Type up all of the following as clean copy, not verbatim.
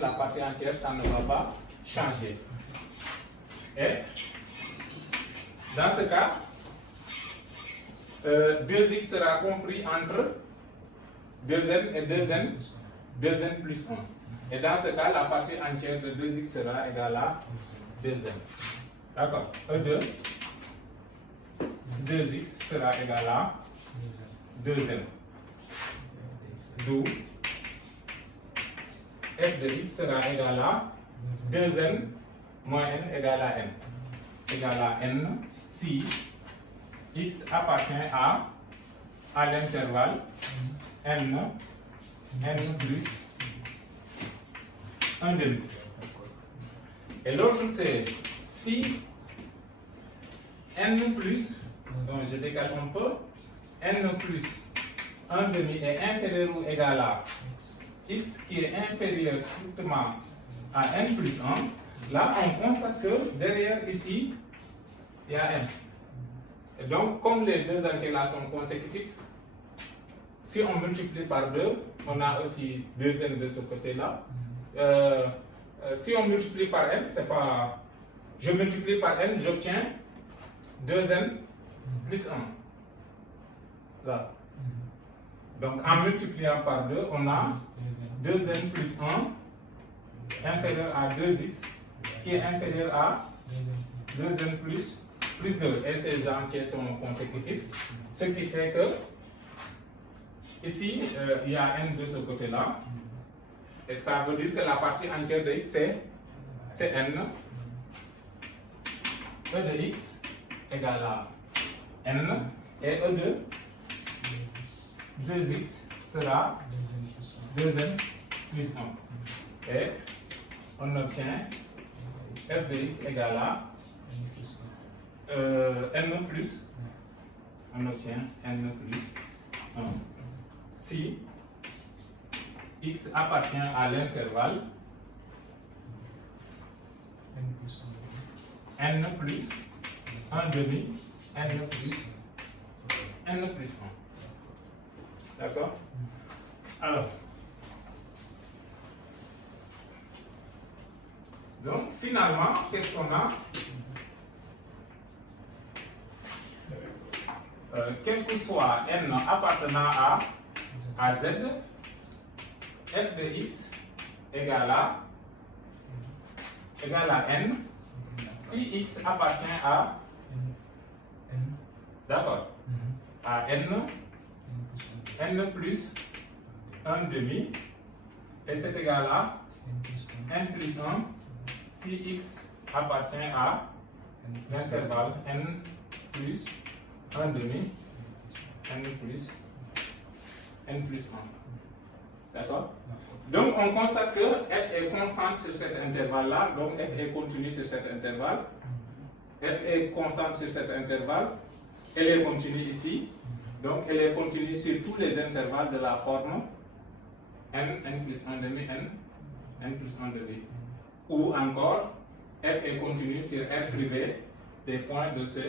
La partie entière, ça ne va pas changer. Et dans ce cas, 2x sera compris entre 2n et 2n plus 1. Et dans ce cas, la partie entière de 2x sera égale à 2n. D'accord. E2, 2x sera égal à 2n. D'où f de x sera égal à 2n moins n égale à n. Égale à n si x appartient à l'intervalle n plus 1 demi. Et l'autre c'est si n plus, donc je décale un peu, n plus 1 demi est inférieur ou égal à x qui est inférieur strictement à n plus 1, là on constate que derrière ici, il y a n. Et donc, comme les deux entiers là sont consécutifs, si on multiplie par 2, on a aussi 2n de ce côté-là. Si on multiplie par n, c'est pas... Je multiplie par n, j'obtiens 2n plus 1. Là. Donc, en multipliant par 2, on a 2n plus 1 inférieur à 2x qui est inférieur à 2n plus 2. Et ces entiers sont consécutifs. Ce qui fait que ici, il y a n de ce côté-là. Et ça veut dire que la partie entière de x, c'est n. E de x égale à n. Et E de 2x sera 2n plus 1. Et on obtient f de x égale à n plus. On obtient n plus 1. Si x appartient à l'intervalle n plus 1 demi, n plus 1. D'accord? Alors, donc finalement, qu'est-ce qu'on a? Quel que soit n appartenant à z, f de x égale à n si x appartient à d'accord à n plus 1 demi et c'est égal à n plus 1 si x appartient à l'intervalle n plus 1 demi n plus 1. D'accord? Donc on constate que f est constante sur cet intervalle-là, donc f est continue sur cet intervalle. F est constante sur cet intervalle, elle est continue ici, donc elle est continue sur tous les intervalles de la forme n plus 1 demi, n plus 1 demi. Ou encore, f est continue sur R privé des points de ce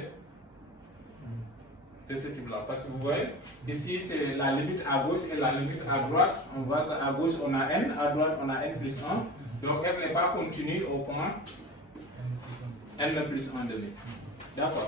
type-là. Parce que vous voyez, ici c'est la limite à gauche et la limite à droite. On voit qu'à gauche on a n, à droite on a n plus 1. Donc f n'est pas continue au point n plus 1 demi. D'accord.